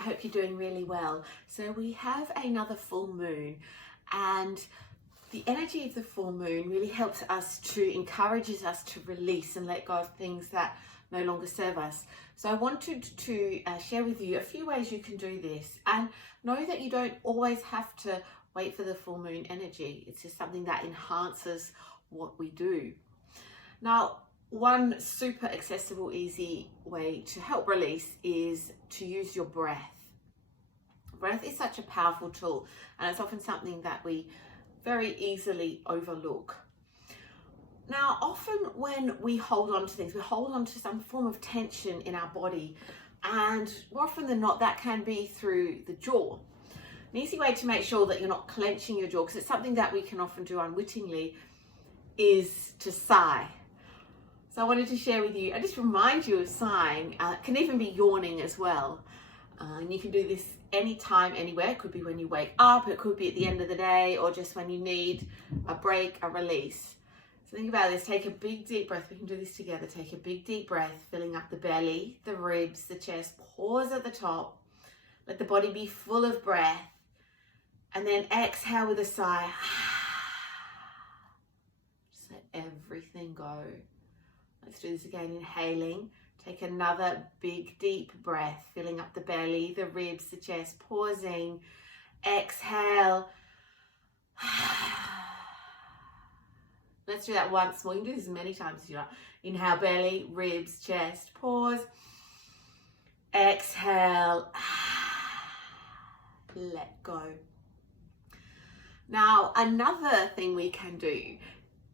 I hope you're doing really well. So we have another full moon, and the energy of the full moon really helps us encourages us to release and let go of things that no longer serve us. So I wanted to share with you a few ways you can do this, and know that you don't always have to wait for the full moon energy. It's just something that enhances what we do. Now, one super accessible, easy way to help release is to use your breath. Breath is such a powerful tool, and it's often something that we very easily overlook. Now, often when we hold on to things, we hold on to some form of tension in our body, and more often than not, that can be through the jaw. An easy way to make sure that you're not clenching your jaw, because it's something that we can often do unwittingly, is to sigh. So I wanted to share with you, I just remind you of sighing. It can even be yawning as well. And you can do this anytime, anywhere. It could be when you wake up, it could be at the end of the day, or just when you need a break, a release. So think about this, take a big deep breath. We can do this together. Take a big deep breath, filling up the belly, the ribs, the chest. Pause at the top. Let the body be full of breath. And then exhale with a sigh. Just let everything go. Let's do this again, inhaling. Take another big deep breath, filling up the belly, the ribs, the chest, pausing. Exhale. Let's do that once more. You can do this as many times as you like. Inhale, belly, ribs, chest, pause. Exhale. Let go. Now, another thing we can do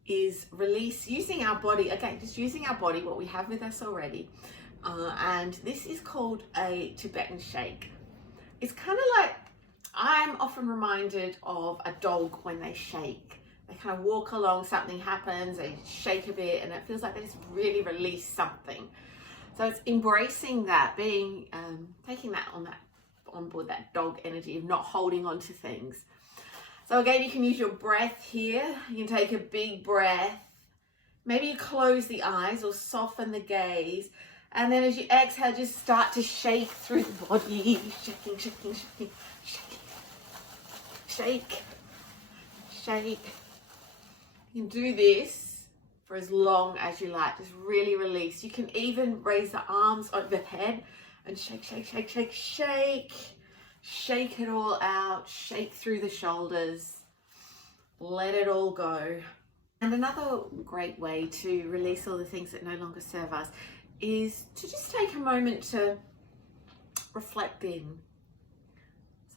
is release using our body, again, just using our body, what we have with us already. And this is called a Tibetan shake. It's kind of like, I'm often reminded of a dog when they shake. They kind of walk along, something happens, they shake a bit, and it feels like they just really release something. So it's embracing that, being, taking that on board, that dog energy of not holding on to things. So again, you can use your breath here. You can take a big breath. Maybe you close the eyes or soften the gaze. And then as you exhale, just start to shake through the body. Shaking, shaking, shaking, shaking. Shake, shake. You can do this for as long as you like. Just really release. You can even raise the arms overhead and shake, shake, shake, shake, shake. Shake it all out, shake through the shoulders, let it all go. And another great way to release all the things that no longer serve us is to just take a moment to reflect in.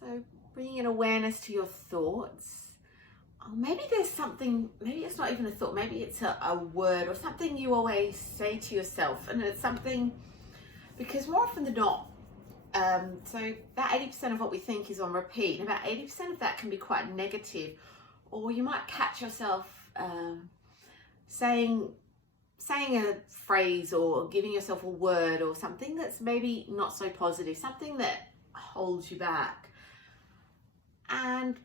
So bringing in awareness to your thoughts. Or maybe there's something, maybe it's not even a thought, maybe it's a word or something you always say to yourself, and it's something, because more often than not, so about 80% of what we think is on repeat, and about 80% of that can be quite negative, or you might catch yourself saying a phrase or giving yourself a word or something that's maybe not so positive, something that holds you back, and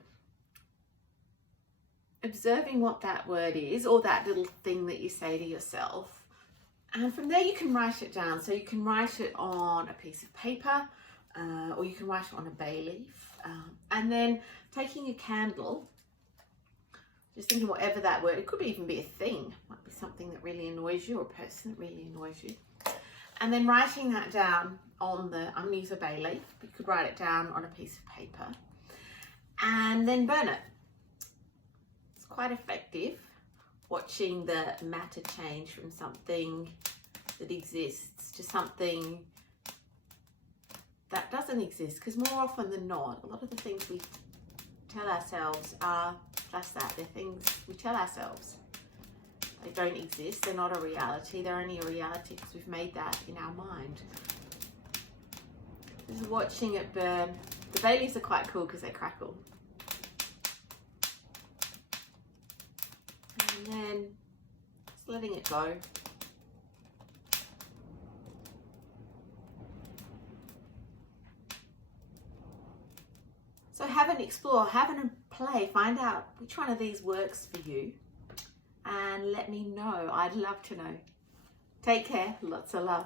observing what that word is or that little thing that you say to yourself. And from there you can write it down. So you can write it on a piece of paper, or you can write it on a bay leaf. And then taking a candle, just thinking whatever that word, it could even be a thing, it might be something that really annoys you or a person that really annoys you. And then writing that down on I'm going to use a bay leaf, but you could write it down on a piece of paper and then burn it. It's quite effective. Watching the matter change from something that exists to something that doesn't exist, because more often than not, a lot of the things we tell ourselves are just that. They're things we tell ourselves. They don't exist, they're not a reality, they're only a reality because we've made that in our mind. Just watching it burn. The bay leaves are quite cool because they crackle. And then just letting it go. So have an explore, have a play, find out which one of these works for you and let me know. I'd love to know. Take care, lots of love.